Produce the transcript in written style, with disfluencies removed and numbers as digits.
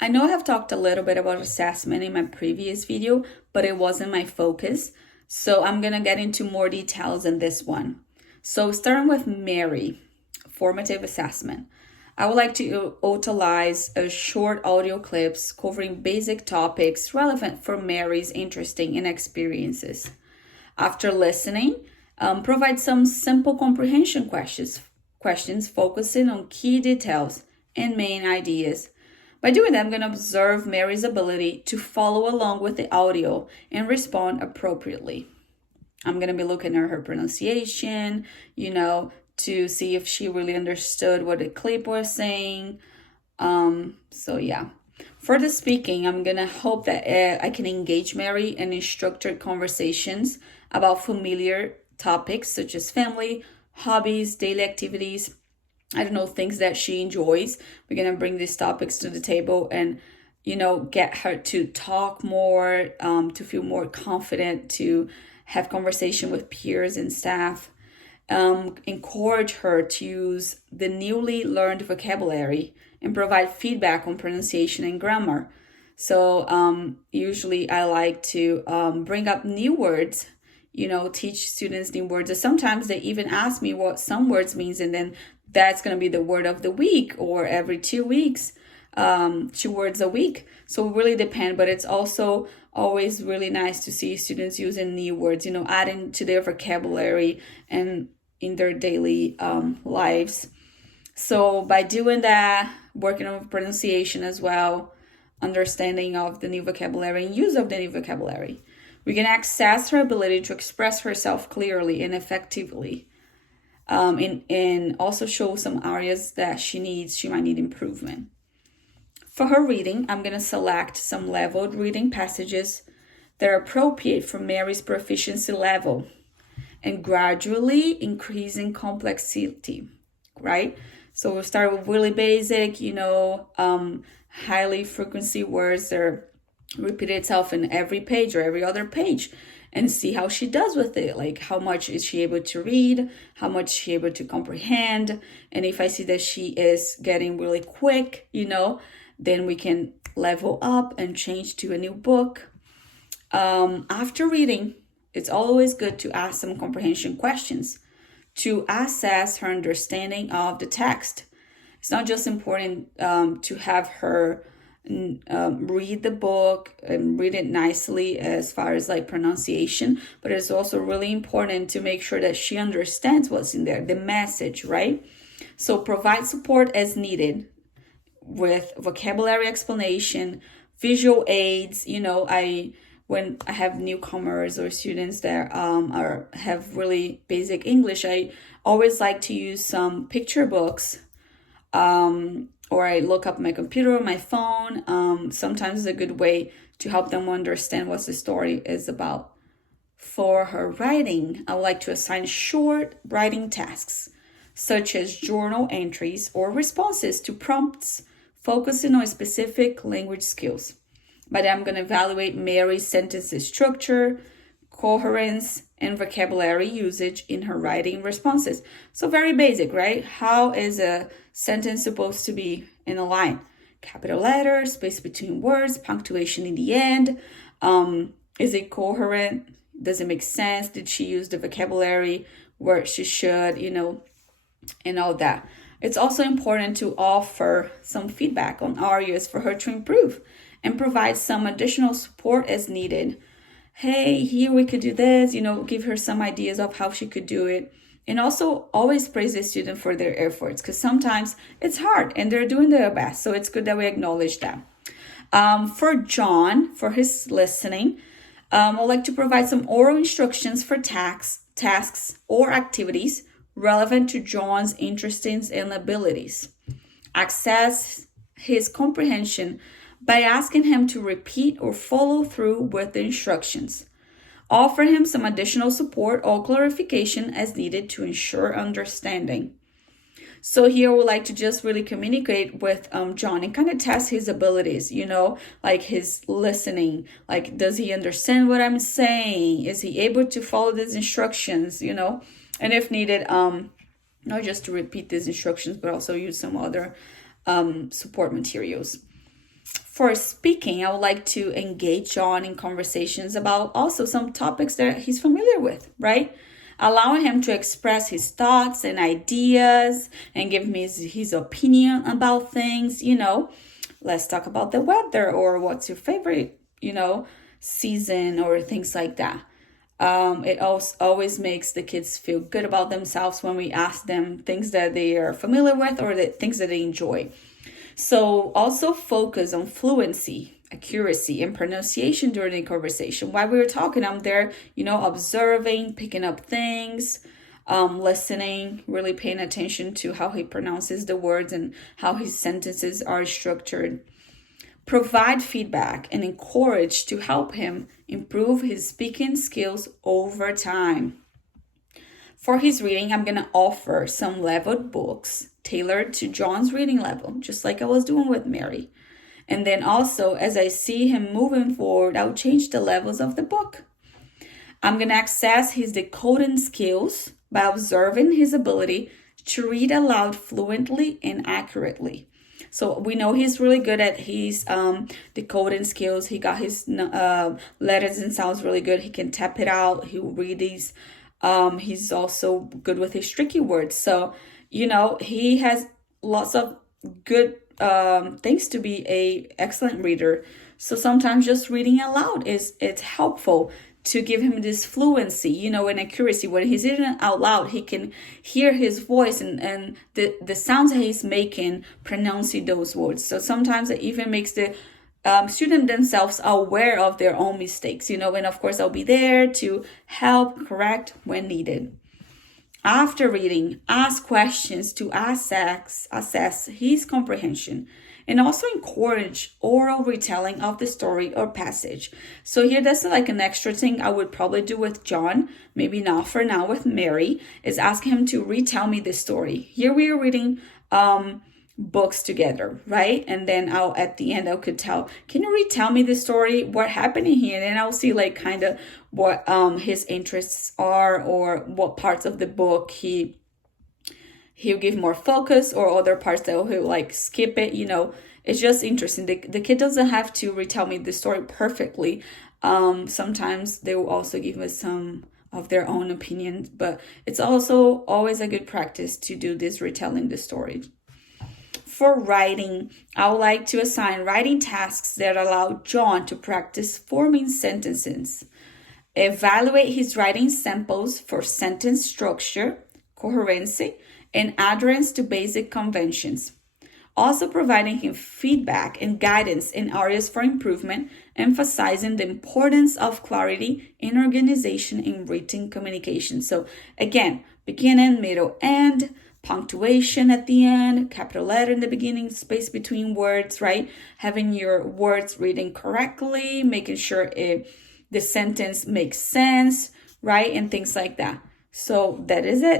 I know I have talked a little bit about assessment in my previous video, but it wasn't my focus. So I'm going to get into more details in this one. So starting with Mary, formative assessment. I would like to utilize a short audio clips covering basic topics relevant for Mary's interesting and experiences. After listening, provide some simple comprehension questions focusing on key details and main ideas. By doing that, I'm going to observe Mary's ability to follow along with the audio and respond appropriately. I'm going to be looking at her pronunciation, to see if she really understood what the clip was saying. For the speaking, I'm going to hope that I can engage Mary in instructed conversations about familiar topics such as family, hobbies, daily activities, things that she enjoys. We're going to bring these topics to the table and, get her to talk more, to feel more confident, to have conversation with peers and staff. Encourage her to use the newly learned vocabulary and provide feedback on pronunciation and grammar. So usually I like to bring up new words, teach students new words. Sometimes they even ask me what some words means, and then that's going to be the word of the week, or every 2 weeks, 2 words a week. So it really depends, but it's also always really nice to see students using new words, adding to their vocabulary and in their daily lives. So by doing that, working on pronunciation as well, understanding of the new vocabulary and use of the new vocabulary, we can access her ability to express herself clearly and effectively, and also show some areas that she might need improvement. For her reading, I'm going to select some leveled reading passages that are appropriate for Mary's proficiency level and gradually increasing complexity, right? So we'll start with really basic, highly frequency words that repeat itself in every page or every other page, and see how she does with it. Like, how much is she able to read? How much is she able to comprehend? And if I see that she is getting really quick, then we can level up and change to a new book. After reading, it's always good to ask some comprehension questions to assess her understanding of the text. It's not just important to have her read the book and read it nicely as far as like pronunciation, but it's also really important to make sure that she understands what's in there, the message, right? So provide support as needed with vocabulary explanation, visual aids. When I have newcomers or students that have really basic English, I always like to use some picture books, or I look up my computer or my phone. Sometimes it's a good way to help them understand what the story is about. For her writing, I would like to assign short writing tasks, such as journal entries or responses to prompts, focusing on specific language skills. But I'm going to evaluate Mary's sentence structure, coherence, and vocabulary usage in her writing responses. So very basic, right? How is a sentence supposed to be in a line? Capital letters, space between words, punctuation in the end. Is it coherent? Does it make sense? Did she use the vocabulary where she should, and all that. It's also important to offer some feedback on areas for her to improve and provide some additional support as needed. Hey, here we could do this, give her some ideas of how she could do it. And also always praise the student for their efforts, because sometimes it's hard and they're doing their best. So it's good that we acknowledge that. For John, for his listening, I'd like to provide some oral instructions for tasks or activities relevant to John's interests and abilities. Access his comprehension by asking him to repeat or follow through with the instructions. Offer him some additional support or clarification as needed to ensure understanding. So here we like to just really communicate with John and kind of test his abilities, like his listening. Like, does he understand what I'm saying? Is he able to follow these instructions, And if needed, not just to repeat these instructions, but also use some other support materials. For speaking, I would like to engage John in conversations about also some topics that he's familiar with, right? Allowing him to express his thoughts and ideas and give me his opinion about things. Let's talk about the weather, or what's your favorite, season, or things like that. It also always makes the kids feel good about themselves when we ask them things that they are familiar with, or the things that they enjoy. So also focus on fluency, accuracy, and pronunciation during the conversation. While we were talking, I'm there, observing, picking up things, listening, really paying attention to how he pronounces the words and how his sentences are structured. Provide feedback and encourage to help him improve his speaking skills over time. For his reading, I'm going to offer some leveled books tailored to John's reading level, just like I was doing with Mary. And then also, as I see him moving forward, I'll change the levels of the book. I'm going to assess his decoding skills by observing his ability to read aloud fluently and accurately. So we know he's really good at his decoding skills. He got his letters and sounds really good. He can tap it out. He'll read these. He's also good with his tricky words. So, he has lots of good things to be a excellent reader. So sometimes just reading aloud it's helpful to give him this fluency, and accuracy. When he's reading out loud, he can hear his voice and the sounds that he's making, pronouncing those words. So sometimes it even makes the student themselves aware of their own mistakes, and of course I'll be there to help correct when needed. After reading, ask questions to assess his comprehension, and also encourage oral retelling of the story or passage. So here, that's like an extra thing I would probably do with John, maybe not for now with Mary, is ask him to retell me the story. Here we are reading books together, right? And then at the end I could tell, can you retell me the story, what happened in here? And then I'll see like kind of what his interests are, or what parts of the book he'll give more focus, or other parts that he'll like skip it. It's just interesting. The kid doesn't have to retell me the story perfectly. Sometimes they will also give us some of their own opinions, but it's also always a good practice to do this retelling the story. For writing, I would like to assign writing tasks that allow John to practice forming sentences. Evaluate his writing samples for sentence structure, coherency, and adherence to basic conventions. Also providing him feedback and guidance in areas for improvement, emphasizing the importance of clarity in organization in written communication. So again, beginning, middle, end, punctuation at the end, capital letter in the beginning, space between words, right? Having your words reading correctly, making sure the sentence makes sense, right? And things like that. So that is it.